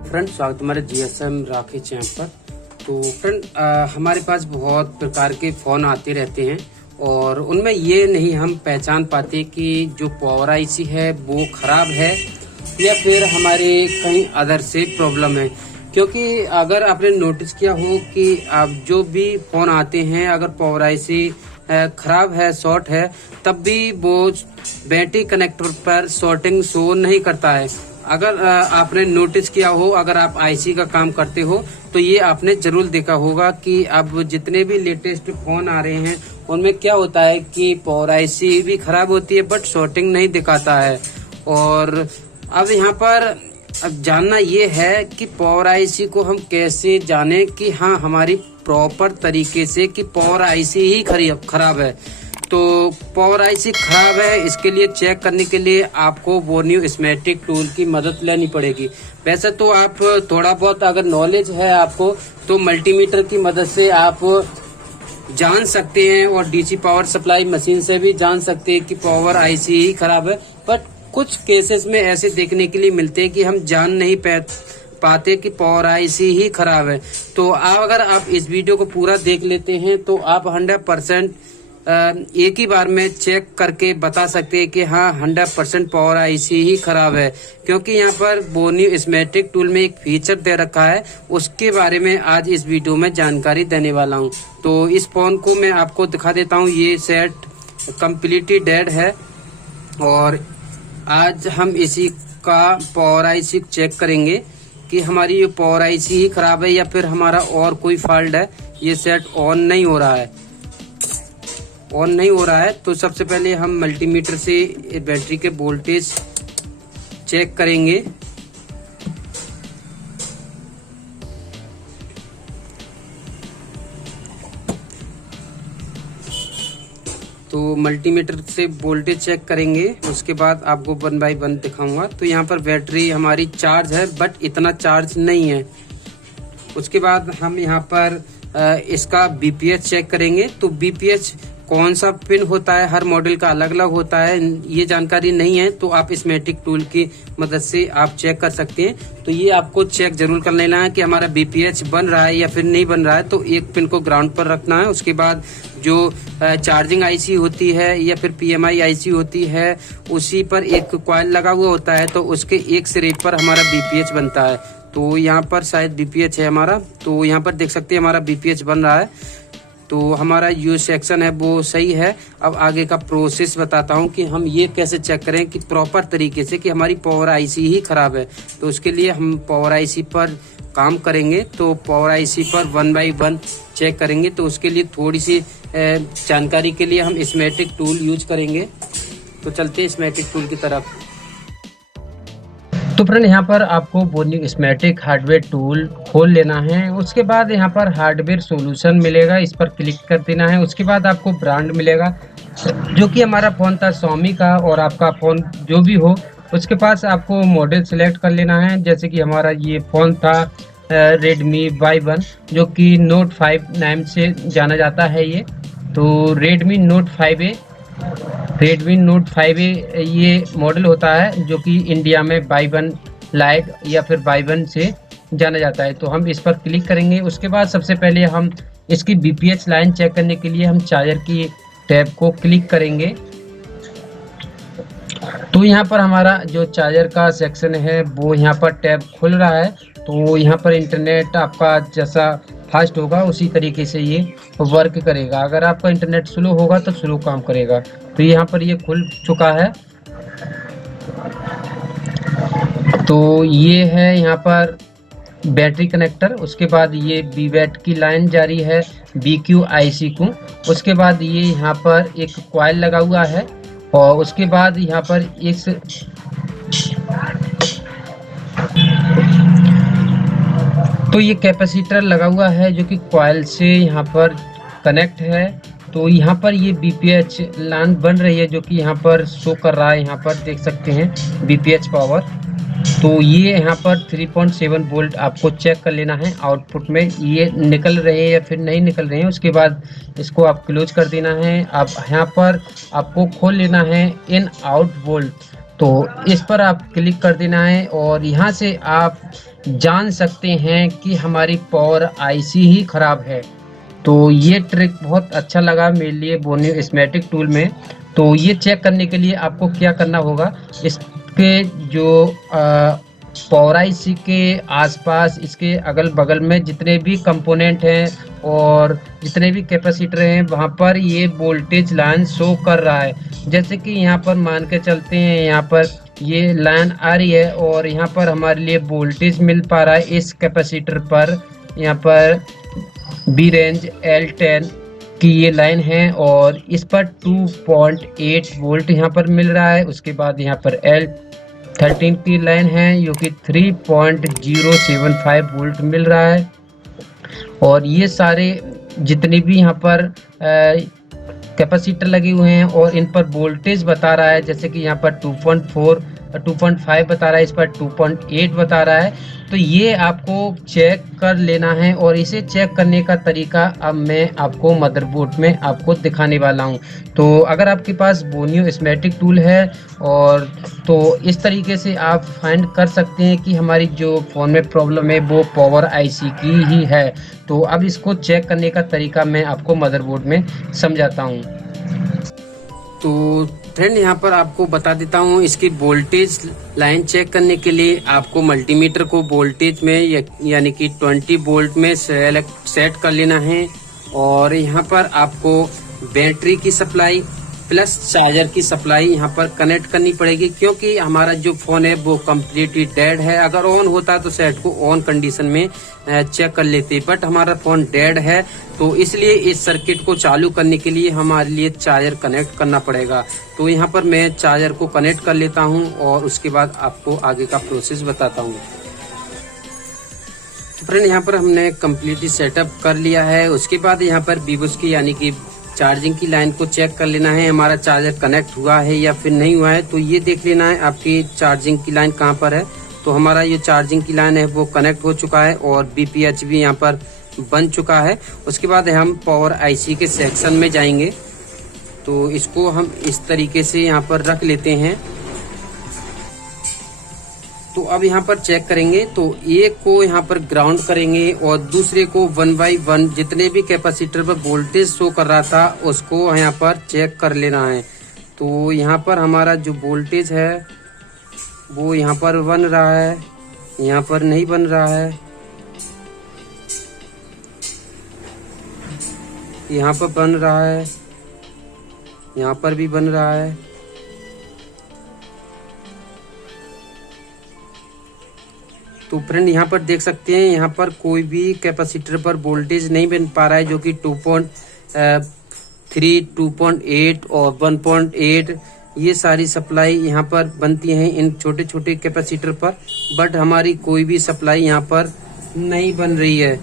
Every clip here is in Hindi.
फ्रेंड, स्वागत हमारे जीएसएम राखी चैनल पर। तो फ्रेंड, हमारे पास बहुत प्रकार के फ़ोन आते रहते हैं और उनमें ये नहीं हम पहचान पाते कि जो पावर आईसी है वो ख़राब है या फिर हमारे कहीं अदर से प्रॉब्लम है। क्योंकि अगर आपने नोटिस किया हो कि आप जो भी फ़ोन आते हैं अगर पावर आईसी खराब है, शॉर्ट है, तब भी वो बैटरी कनेक्टर पर शॉर्टिंग शो नहीं करता है। अगर आपने नोटिस किया हो, अगर आप आईसी का काम करते हो तो ये आपने जरूर देखा होगा कि अब जितने भी लेटेस्ट फोन आ रहे हैं उनमें क्या होता है कि पावर आईसी भी खराब होती है बट शॉर्टिंग नहीं दिखाता है। और अब यहाँ पर अब जानना ये है कि पावर आईसी को हम कैसे जाने कि हाँ हमारी प्रॉपर तरीके से कि पावर आईसी ही खराब है। तो पावर आईसी खराब है, इसके लिए चेक करने के लिए आपको वो न्यू स्मेटिक टूल की मदद लेनी पड़ेगी। वैसे तो आप थोड़ा बहुत अगर नॉलेज है आपको तो मल्टीमीटर की मदद से आप जान सकते हैं और डीसी पावर सप्लाई मशीन से भी जान सकते हैं कि पावर आईसी ही खराब है। बट कुछ केसेस में ऐसे देखने के लिए मिलते हैं कि हम जान नहीं पाते कि पावर आईसी ही खराब है। तो अगर आप इस वीडियो को पूरा देख लेते हैं तो आप 100% एक ही बार में चेक करके बता सकते हैं कि हाँ 100% पावर आईसी ही खराब है। क्योंकि यहाँ पर बोनी स्मेटिक टूल में एक फीचर दे रखा है, उसके बारे में आज इस वीडियो में जानकारी देने वाला हूँ। तो इस फोन को मैं आपको दिखा देता हूँ। ये सेट कम्प्लीटली डेड है और आज हम इसी का पावर आईसी चेक करेंगे कि हमारी ये पावर आईसी ही खराब है या फिर हमारा और कोई फॉल्ट है। ये सेट ऑन नहीं हो रहा है, तो सबसे पहले हम मल्टीमीटर से बैटरी के वोल्टेज चेक करेंगे। तो मल्टीमीटर से वोल्टेज चेक करेंगे, उसके बाद आपको 1 बाय 1 दिखाऊंगा। तो यहाँ पर बैटरी हमारी चार्ज है बट इतना चार्ज नहीं है। उसके बाद हम यहाँ पर इसका बीपीएच चेक करेंगे। तो बीपीएच कौन सा पिन होता है, हर मॉडल का अलग अलग होता है, ये जानकारी नहीं है। तो आप स्मेटिक टूल की मदद से आप चेक कर सकते हैं। तो ये आपको चेक जरूर कर लेना है कि हमारा बीपीएच बन रहा है या फिर नहीं बन रहा है। तो एक पिन को ग्राउंड पर रखना है। उसके बाद जो चार्जिंग आईसी होती है या फिर पीएमआई आईसी होती है उसी पर एक कॉइल लगा हुआ होता है, तो उसके एक सिरे पर हमारा बीपीएच बनता है। तो यहाँ पर शायद बीपीएच है हमारा, तो यहाँ पर देख सकते हैं हमारा बीपीएच बन रहा है। तो हमारा जो सेक्शन है वो सही है। अब आगे का प्रोसेस बताता हूँ कि हम ये कैसे चेक करें कि प्रॉपर तरीके से कि हमारी पावर आईसी ही खराब है। तो उसके लिए हम पावर आईसी पर काम करेंगे। तो पावर आईसी पर 1 बाय 1 चेक करेंगे। तो उसके लिए थोड़ी सी जानकारी के लिए हम स्मेटिक टूल यूज करेंगे। तो चलते हैं स्मेटिक टूल की तरफ। तो फ्रेंड, यहाँ पर आपको बोनी स्मेटिक हार्डवेयर टूल खोल लेना है। उसके बाद यहाँ पर हार्डवेयर सॉल्यूशन मिलेगा, इस पर क्लिक कर देना है। उसके बाद आपको ब्रांड मिलेगा, जो कि हमारा फ़ोन था Xiaomi का, और आपका फ़ोन जो भी हो उसके पास आपको मॉडल सेलेक्ट कर लेना है। जैसे कि हमारा ये फ़ोन था Redmi Y1, जो कि Note 5 नाम से जाना जाता है। ये तो Redmi Note 5A ये मॉडल होता है, जो कि इंडिया में Y1 लाइट या फिर Y1 से जाना जाता है। तो हम इस पर क्लिक करेंगे। उसके बाद सबसे पहले हम इसकी बीपीएच लाइन चेक करने के लिए हम चार्जर की टैब को क्लिक करेंगे। तो यहाँ पर हमारा जो चार्जर का सेक्शन है वो यहाँ पर टैब खुल रहा है। तो यहाँ पर इंटरनेट आपका जैसा फास्ट होगा उसी तरीके से ये वर्क करेगा। अगर आपका इंटरनेट स्लो होगा तो स्लो काम करेगा। तो यहाँ पर ये खुल चुका है। तो ये है यहाँ पर बैटरी कनेक्टर। उसके बाद ये BBAT की लाइन जारी है BQIC को। उसके बाद ये यहाँ पर एक कॉइल लगा हुआ है और उसके बाद यहाँ पर तो ये कैपेसिटर लगा हुआ है जो कि कॉइल से यहाँ पर कनेक्ट है। तो यहाँ पर ये बीपीएच लाइन बन रही है, जो कि यहाँ पर शो कर रहा है। यहाँ पर देख सकते हैं बीपीएच पावर। तो ये यहाँ पर 3.7 वोल्ट आपको चेक कर लेना है। आउटपुट में ये निकल रहे हैं या फिर नहीं निकल रहे हैं। उसके बाद इसको आप क्लोज कर देना है। अब यहाँ पर आपको खोल लेना है इन आउट वोल्ट। तो इस पर आप क्लिक कर देना है और यहाँ से आप जान सकते हैं कि हमारी पावर आईसी ही खराब है। तो ये ट्रिक बहुत अच्छा लगा मेरे लिए बोनियो इसमेटिक टूल में। तो ये चेक करने के लिए आपको क्या करना होगा, इसके जो पावर आईसी के आसपास, इसके अगल बगल में जितने भी कंपोनेंट हैं और जितने भी कैपेसिटर हैं, वहाँ पर ये वोल्टेज लाइन शो कर रहा है। जैसे कि यहाँ पर मान के चलते हैं, यहाँ पर ये लाइन आ रही है और यहाँ पर हमारे लिए वोल्टेज मिल पा रहा है इस कैपेसिटर पर। यहाँ पर बी रेंज L10 की ये लाइन है और इस पर 2.8 वोल्ट यहाँ पर मिल रहा है। उसके बाद यहाँ पर L13 की लाइन है जो कि 3.075 वोल्ट मिल रहा है। और ये सारे जितने भी यहाँ पर कैपेसिटर लगे हुए हैं और इन पर वोल्टेज बता रहा है, जैसे कि यहाँ पर 2.5 बता रहा है, इस पर 2.8 बता रहा है। तो ये आपको चेक कर लेना है और इसे चेक करने का तरीका अब मैं आपको मदरबोर्ड में आपको दिखाने वाला हूं। तो अगर आपके पास बोनियो इसमेटिक टूल है और तो इस तरीके से आप फाइंड कर सकते हैं कि हमारी जो फ़ोन में प्रॉब्लम है वो पावर आईसी की ही है। तो अब इसको चेक करने का तरीका मैं आपको मदरबोर्ड में समझाता हूँ। तो फ्रेंड यहाँ पर आपको बता देता हूँ, इसकी वोल्टेज लाइन चेक करने के लिए आपको मल्टीमीटर को वोल्टेज में यानी कि 20 वोल्ट में सेट कर लेना है। और यहाँ पर आपको बैटरी की सप्लाई प्लस चार्जर की सप्लाई यहाँ पर कनेक्ट करनी पड़ेगी, क्योंकि हमारा जो फोन है वो कम्प्लीटली डेड है। अगर ऑन होता तो सेट को ऑन कंडीशन में चेक कर लेते, बट हमारा फोन डेड है तो इसलिए इस सर्किट को चालू करने के लिए हमारे लिए चार्जर कनेक्ट करना पड़ेगा। तो यहाँ पर मैं चार्जर को कनेक्ट कर लेता हूँ और उसके बाद आपको आगे का प्रोसेस बताता हूँ। फ्रेंड यहाँ पर हमने कम्प्लीटली सेटअप कर लिया है। उसके बाद यहाँ पर वीवोस की यानी कि चार्जिंग की लाइन को चेक कर लेना है, हमारा चार्जर कनेक्ट हुआ है या फिर नहीं हुआ है। तो ये देख लेना है आपकी चार्जिंग की लाइन कहाँ पर है। तो हमारा ये चार्जिंग की लाइन है वो कनेक्ट हो चुका है और BPH भी यहाँ पर बन चुका है। उसके बाद हम पावर आईसी के सेक्शन में जाएंगे। तो इसको हम इस तरीके से यहाँ पर रख लेते हैं। तो अब यहाँ पर चेक करेंगे, तो एक को यहाँ पर ग्राउंड करेंगे और दूसरे को 1 बाई 1 जितने भी कैपेसिटर पर वोल्टेज शो कर रहा था उसको यहाँ पर चेक कर लेना है। तो यहाँ पर हमारा जो वोल्टेज है वो यहाँ पर बन रहा है, यहाँ पर नहीं बन रहा है, यहाँ पर बन रहा है, यहाँ पर भी बन रहा है। तो फ्रेंड यहाँ पर देख सकते हैं, यहाँ पर कोई भी कैपेसिटर पर वोल्टेज नहीं बन पा रहा है, जो कि 2.3, 2.8 और 1.8 ये सारी सप्लाई यहाँ पर बनती हैं इन छोटे छोटे कैपेसिटर पर, बट हमारी कोई भी सप्लाई यहाँ पर नहीं बन रही है।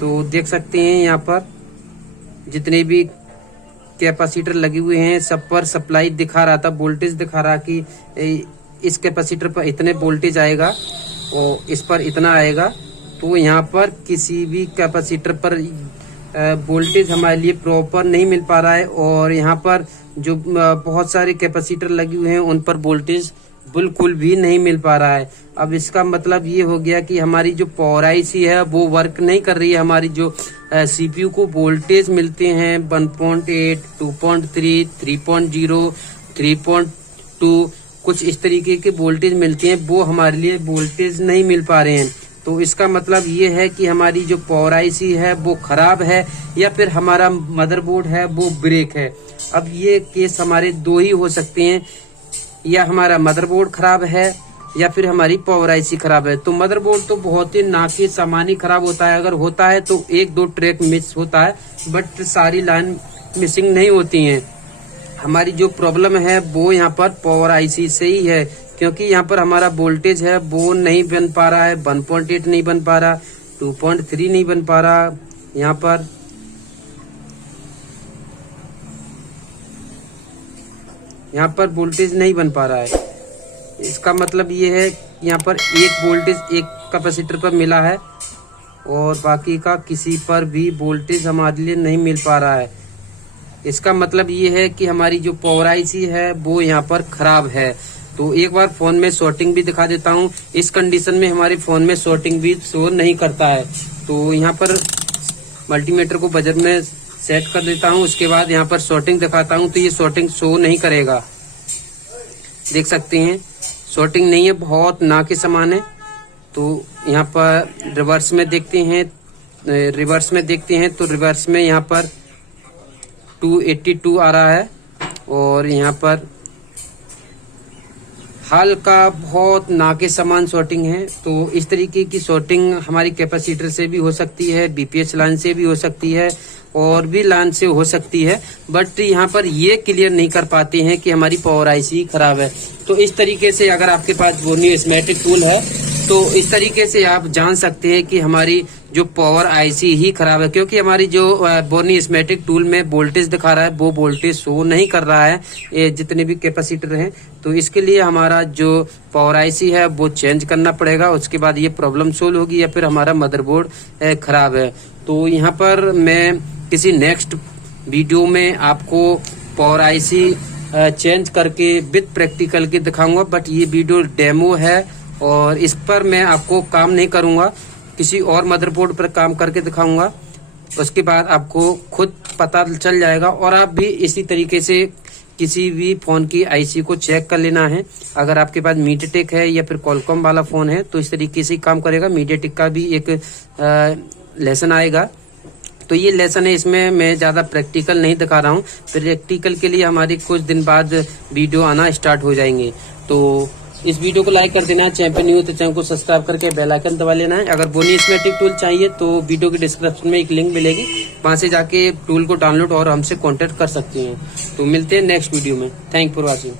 तो देख सकते हैं यहाँ पर जितने भी कैपेसिटर लगे हुए हैं सब पर सप्लाई दिखा रहा था, वोल्टेज दिखा रहा कि इस कैपेसिटर पर इतने वोल्टेज आएगा और इस पर इतना आएगा। तो यहाँ पर किसी भी कैपेसिटर पर वोल्टेज हमारे लिए प्रॉपर नहीं मिल पा रहा है और यहाँ पर जो बहुत सारे कैपेसिटर लगे हुए हैं उन पर वोल्टेज बिल्कुल भी नहीं मिल पा रहा है। अब इसका मतलब ये हो गया कि हमारी जो पावर आईसी है वो वर्क नहीं कर रही है। हमारी जो CPU को वोल्टेज मिलते हैं 1.8, 2.3, 3.0, 3.2 कुछ इस तरीके के वोल्टेज मिलते हैं, वो हमारे लिए वोल्टेज नहीं मिल पा रहे हैं। तो इसका मतलब ये है कि हमारी जो पावर आईसी है वो खराब है या फिर हमारा मदरबोर्ड है वो ब्रेक है। अब ये केस हमारे दो ही हो सकते हैं, या हमारा मदरबोर्ड खराब है या फिर हमारी पावर आईसी खराब है। तो मदरबोर्ड तो बहुत ही ना के सामान्य खराब होता है, अगर होता है तो 1-2 ट्रैक मिस होता है, बट सारी लाइन मिसिंग नहीं होती हैं। हमारी जो प्रॉब्लम है वो यहाँ पर पावर आईसी से ही है, क्योंकि यहाँ पर हमारा वोल्टेज है वो नहीं बन पा रहा है, 1.8 नहीं बन पा रहा, 2.3 नहीं बन पा रहा, यहाँ पर वोल्टेज नहीं बन पा रहा है। इसका मतलब ये है यहाँ पर एक वोल्टेज एक कैपेसिटर पर मिला है और बाकी का किसी पर भी वोल्टेज हमारे लिए नहीं मिल पा रहा है। इसका मतलब ये है कि हमारी जो पावर आईसी है वो यहाँ पर खराब है। तो एक बार फोन में शॉर्टिंग भी दिखा देता हूँ। इस कंडीशन में हमारे फोन में शॉर्टिंग भी शो नहीं करता है। तो यहाँ पर मल्टीमीटर को बजर में सेट कर देता हूँ, उसके बाद यहाँ पर शॉर्टिंग दिखाता हूँ तो ये शॉर्टिंग शो नहीं करेगा। देख सकते हैं शॉर्टिंग नहीं है, बहुत ना के समान है। तो यहाँ पर रिवर्स में देखते हैं, तो रिवर्स में यहाँ पर 282 आ रहा है और यहाँ पर हल्का बहुत ना के समान शॉर्टिंग है। तो इस तरीके की शॉर्टिंग हमारी कैपेसिटर से भी हो सकती है, बीपीएच लाइन से भी हो सकती है और भी लाइन से हो सकती है, बट यहाँ पर ये क्लियर नहीं कर पाते हैं कि हमारी पावर आईसी खराब है। तो इस तरीके से अगर आपके पास बोर्नियो स्कीमेटिक टूल है तो इस तरीके से आप जान सकते हैं कि हमारी जो पावर आईसी ही खराब है, क्योंकि हमारी जो बोर्नियो स्कीमेटिक टूल में वोल्टेज दिखा रहा है वो वोल्टेज शो नहीं कर रहा है, ये जितने भी कैपेसिटर हैं। तो इसके लिए हमारा जो पावर आईसी है वो चेंज करना पड़ेगा, उसके बाद ये प्रॉब्लम सोल्व होगी, या फिर हमारा मदरबोर्ड खराब है। तो यहाँ पर मैं किसी नेक्स्ट वीडियो में आपको पावर आईसी चेंज करके विद प्रैक्टिकल के दिखाऊंगा, बट ये वीडियो डेमो है और इस पर मैं आपको काम नहीं करूंगा, किसी और मदरबोर्ड पर काम करके दिखाऊंगा। उसके बाद आपको खुद पता चल जाएगा और आप भी इसी तरीके से किसी भी फोन की आईसी को चेक कर लेना है। अगर आपके पास मीडियाटेक है या फिर क्वालकॉम वाला फोन है तो इस तरीके से काम करेगा। मीडियाटेक का भी एक लेसन आएगा, तो ये लेसन है, इसमें मैं ज्यादा प्रैक्टिकल नहीं दिखा रहा हूँ। प्रैक्टिकल के लिए हमारे कुछ दिन बाद वीडियो आना स्टार्ट हो जाएंगे। तो इस वीडियो को लाइक कर देना है, चैनल पे न्यू तो चैनल को सब्सक्राइब करके बेल आइकन दबा लेना है। अगर बोर्नियो स्कीमेटिक टूल चाहिए तो वीडियो के डिस्क्रिप्शन में एक लिंक मिलेगी, वहां से जाके टूल को डाउनलोड और हमसे कॉन्टेक्ट कर सकते हैं। तो मिलते हैं नेक्स्ट वीडियो में। Thank for watching.